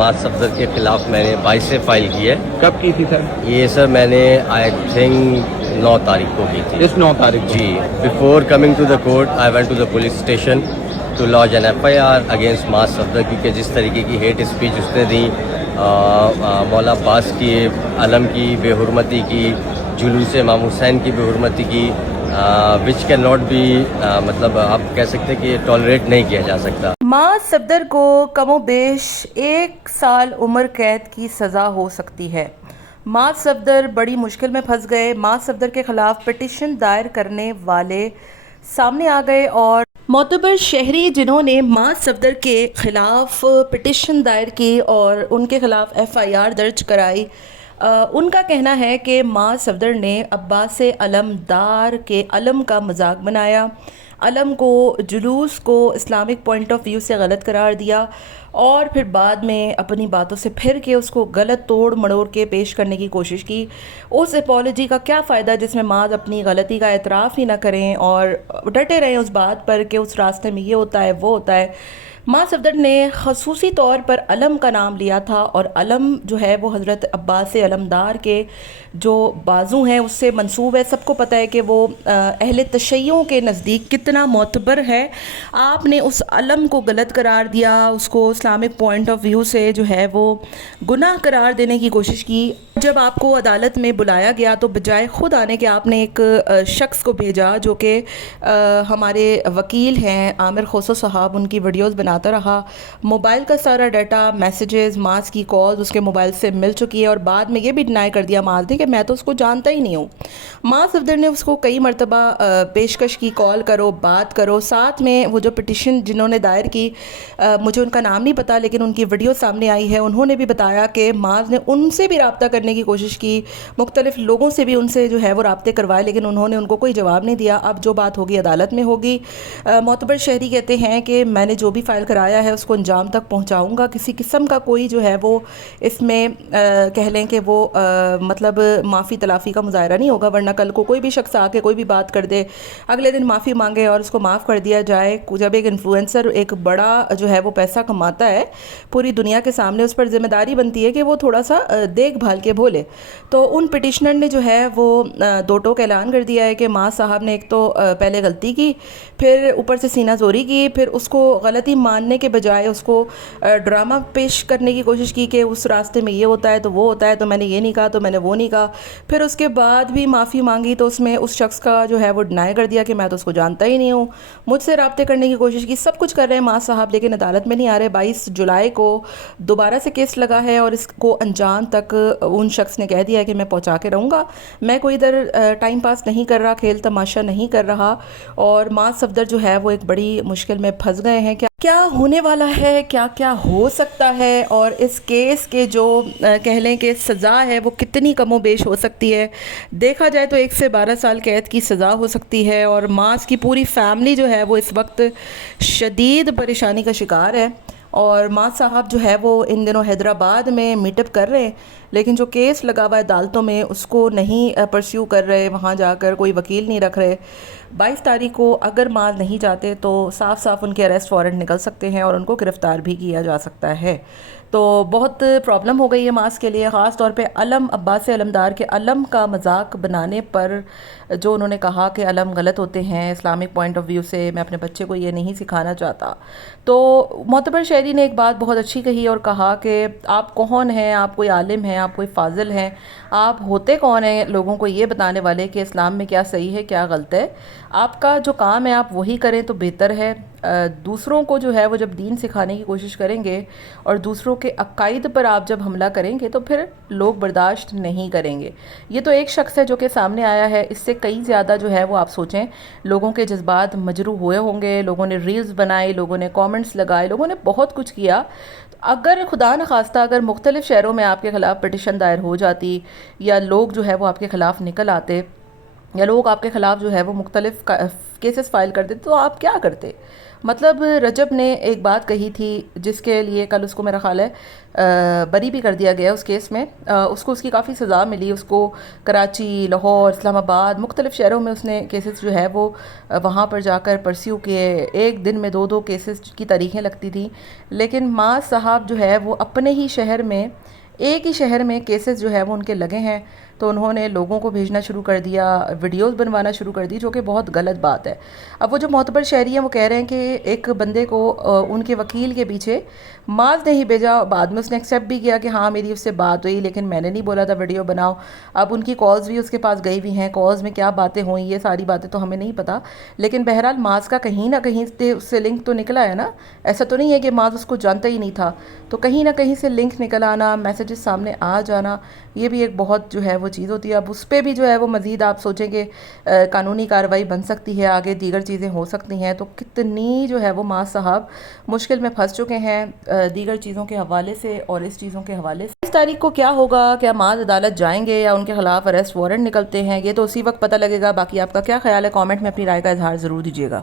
माज सफदर के खिलाफ मैंने 22 से फाइल की है। कब की थी सर? ये सर मैंने आई थिंक 9 तारीख को की थी। इस 9 तारीख को? जी, before coming to the court I went to the police station to lodge an FIR against Maaz Safdar, क्योंकि जिस तरीके की हेट स्पीच उसने दी, मौला अब्बास की, अलम की बेहुरमती की, जुलूस इमाम हुसैन की बेहुरमती की, विच कैन नॉट बी, मतलब आप कह सकते हैं कि टॉलरेट नहीं किया जा सकता। माज सफदर को कमोबेश 1 साल उम्र कैद की सज़ा हो सकती है। माज सफदर बड़ी मुश्किल में फंस गए। माज सफदर के खिलाफ पिटीशन दायर करने वाले सामने आ गए और मोतबर शहरी जिन्होंने माज सफदर के खिलाफ पिटीशन दायर की और उनके खिलाफ FIR दर्ज कराई, उनका कहना है कि माज सफदर ने अब्बास अलमदार के अलम का मजाक बनाया, अलम को, जुलूस को इस्लामिक पॉइंट ऑफ व्यू से गलत करार दिया और फिर बाद में अपनी बातों से फिर के उसको गलत तोड़ मड़ोड़ के पेश करने की कोशिश की। उस एपॉलॉजी का क्या फ़ायदा जिसमें माज अपनी गलती का एतराफ़ ही ना करें और डटे रहें उस बात पर कि उस रास्ते में ये होता है वो होता है। माज सफदर ने खसूसी तौर पर अलम का नाम लिया था और अलम जो है वो हज़रत अब्बास अलमदार के जो बाजू हैं उससे मंसूब है। सबको पता है कि वो अहले तशय्युओं के नज़दीक कितना मोतबर है। आपने उस अलम को गलत करार दिया, उसको इस्लामिक पॉइंट ऑफ व्यू से जो है वो गुनाह करार देने की कोशिश की। जब आपको अदालत में बुलाया गया तो बजाय ख़ुद आने के आपने एक शख्स को भेजा जो कि हमारे वकील हैं आमिर खोसो साहब, उनकी वीडियोस बनाता रहा। मोबाइल का सारा डाटा, मैसेजेस, माज की कॉल्स उसके मोबाइल से मिल चुकी है और बाद में ये भी डिनाई कर दिया माज ने कि मैं तो उसको जानता ही नहीं हूँ। माज सफदर ने उसको कई मरतबा पेशकश की, कॉल करो, बात करो। साथ में वो जो पिटीशन जिन्होंने दायर की, मुझे उनका नाम नहीं पता लेकिन उनकी वीडियो सामने आई है, उन्होंने भी बताया कि माज ने उनसे भी रब्ता करने की कोशिश की, मुख्तलिफ लोगों से भी उनसे जो है वो रब्ते करवाए लेकिन उन्होंने उनको कोई जवाब नहीं दिया। अब जो बात होगी अदालत में होगी। मोतबर शहरी कहते हैं कि मैंने जो भी फ़ाइल कराया है उसको अंजाम तक पहुंचाऊंगा। किसी किस्म का कोई जो है वो इसमें कह लें कि वो मतलब माफ़ी तलाफ़ी का मुजाहरा नहीं होगा, वरना कल को कोई भी शख्स आके कोई भी बात कर दे, अगले दिन माफ़ी मांगे और उसको माफ़ कर दिया जाए। जब एक इन्फ्लुएंसर एक बड़ा जो है वो पैसा कमाता है पूरी दुनिया के सामने, उस पर ज़िम्मेदारी बनती है कि वो थोड़ा सा देखभाल के बोले। तो उन पिटिशनर ने जो है वो दो टोक ऐलान कर दिया है कि माँ साहब ने एक तो पहले गलती की, फिर ऊपर से सीना जोरी की, फिर उसको गलती मानने के बजाय उसको ड्रामा पेश करने की कोशिश की कि उस रास्ते में ये होता है तो वो होता है, तो मैंने ये नहीं कहा तो मैंने वो नहीं कहा। फिर उसके बाद भी माफ़ी मांगी तो उसमें उस शख्स का जो है वो डिनाई कर दिया कि मैं तो उसको जानता ही नहीं हूँ, मुझसे रब्ते करने की कोशिश की। सब कुछ कर रहे हैं माँ साहब लेकिन अदालत में नहीं आ रहे। 22 जुलाई को दोबारा से केस लगा है और इसको अंजाम तक उन शख्स ने कह दिया है कि मैं पहुंचा के रहूँगा। मैं कोई इधर टाइम पास नहीं कर रहा, खेल तमाशा नहीं कर रहा। और माज सफदर जो है वो एक बड़ी मुश्किल में फंस गए हैं। क्या होने वाला है, क्या क्या हो सकता है और इस केस के जो कह लें कि सज़ा है वो कितनी कमो बेश हो सकती है। देखा जाए तो 1 से 12 साल कैद की सज़ा हो सकती है और माज की पूरी फैमिली जो है वो इस वक्त शदीद परेशानी का शिकार है। और माज साहब जो है वो इन दिनों हैदराबाद में मीटअप कर रहे हैं लेकिन जो केस लगा हुआ है अदालतों में उसको नहीं परस्यू कर रहे, वहाँ जाकर कोई वकील नहीं रख रहे। 22 तारीख को अगर माज नहीं जाते तो साफ साफ उनके अरेस्ट वारंट निकल सकते हैं और उनको गिरफ़्तार भी किया जा सकता है। तो बहुत प्रॉब्लम हो गई है माज के लिए, ख़ास तौर पे अलम, अब्बास अलमदार के अलम का मजाक बनाने पर जो उन्होंने कहा कि अलम गलत होते हैं इस्लामिक पॉइंट ऑफ व्यू से, मैं अपने बच्चे को ये नहीं सिखाना चाहता। तो मोतबर शहरी ने एक बात बहुत अच्छी कही और कहा कि आप कौन हैं, आप कोई आलिम हैं, आप कोई फाजिल हैं, आप होते कौन हैं लोगों को ये बताने वाले कि इस्लाम में क्या सही है क्या गलत है। आपका जो काम है आप वही करें तो बेहतर है। दूसरों को जो है वो जब दीन सिखाने की कोशिश करेंगे और दूसरों के अकायद पर आप जब हमला करेंगे तो फिर लोग बर्दाश्त नहीं करेंगे। ये तो एक शख्स है जो कि सामने आया है, इससे कई ज़्यादा जो है वो आप सोचें लोगों के जज्बात मजरूह हुए होंगे, लोगों ने रील्स बनाई, लोगों ने कमेंट्स लगाए, लोगों ने बहुत कुछ किया। अगर खुदा न खास्ता अगर मुख्तलिफ़ शहरों में आपके ख़िलाफ़ पिटिशन दायर हो जाती या लोग जो है वो आपके ख़िलाफ़ निकल आते या लोग आपके ख़िलाफ़ जो है वो मुख्तलिफ़ केसेस फ़ाइल करते तो आप क्या करते। مطلب رجب نے ایک بات کہی تھی جس کے لیے کل اس کو میرا خیال ہے بری بھی کر دیا گیا اس کیس میں. اس کو اس کی کافی سزا ملی. اس کو کراچی، لاہور، اسلام آباد، مختلف شہروں میں اس نے کیسز جو ہے وہ وہاں پر جا کر پرسیو کیے. ایک دن میں 2 کیسز کی تاریخیں لگتی تھیں. لیکن معاذ صاحب جو ہے وہ اپنے ہی شہر میں، ایک ہی شہر میں کیسز جو ہے وہ ان کے لگے ہیں تو انہوں نے لوگوں کو بھیجنا شروع کر دیا، ویڈیوز بنوانا شروع کر دی، جو کہ بہت غلط بات ہے. اب وہ جو معتبر شہری ہیں وہ کہہ رہے ہیں کہ ایک بندے کو ان کے وکیل کے پیچھے معاذ نے ہی بھیجا. بعد میں اس نے ایکسیپٹ بھی کیا کہ ہاں میری اس سے بات ہوئی لیکن میں نے نہیں بولا تھا ویڈیو بناؤ. اب ان کی کالز بھی اس کے پاس گئی ہوئی ہیں، کالز میں کیا باتیں ہوئیں یہ ساری باتیں تو ہمیں نہیں پتہ. لیکن بہرحال معاذ کا کہیں نہ کہیں سے لنک تو نکلا ہے نا. ایسا تو نہیں ہے کہ معاذ اس کو جانتا ہی نہیں تھا. تو کہیں نہ کہیں سے لنک نکل آنا، میسیجز سامنے آ جانا، یہ بھی ایک بہت جو ہے وہ چیز ہوتی ہے. اب اس پہ بھی جو ہے وہ مزید آپ سوچیں کہ قانونی کارروائی بن سکتی ہے، آگے دیگر چیزیں ہو سکتی ہیں. تو کتنی جو ہے وہ معاذ صاحب مشکل میں پھنس چکے ہیں دیگر چیزوں کے حوالے سے اور اس چیزوں کے حوالے سے. اس تاریخ کو کیا ہوگا؟ کیا معاذ عدالت جائیں گے یا ان کے خلاف اریسٹ وارنٹ نکلتے ہیں؟ یہ تو اسی وقت پتہ لگے گا. باقی آپ کا کیا خیال ہے؟ کامنٹ میں اپنی رائے کا اظہار ضرور دیجیے گا.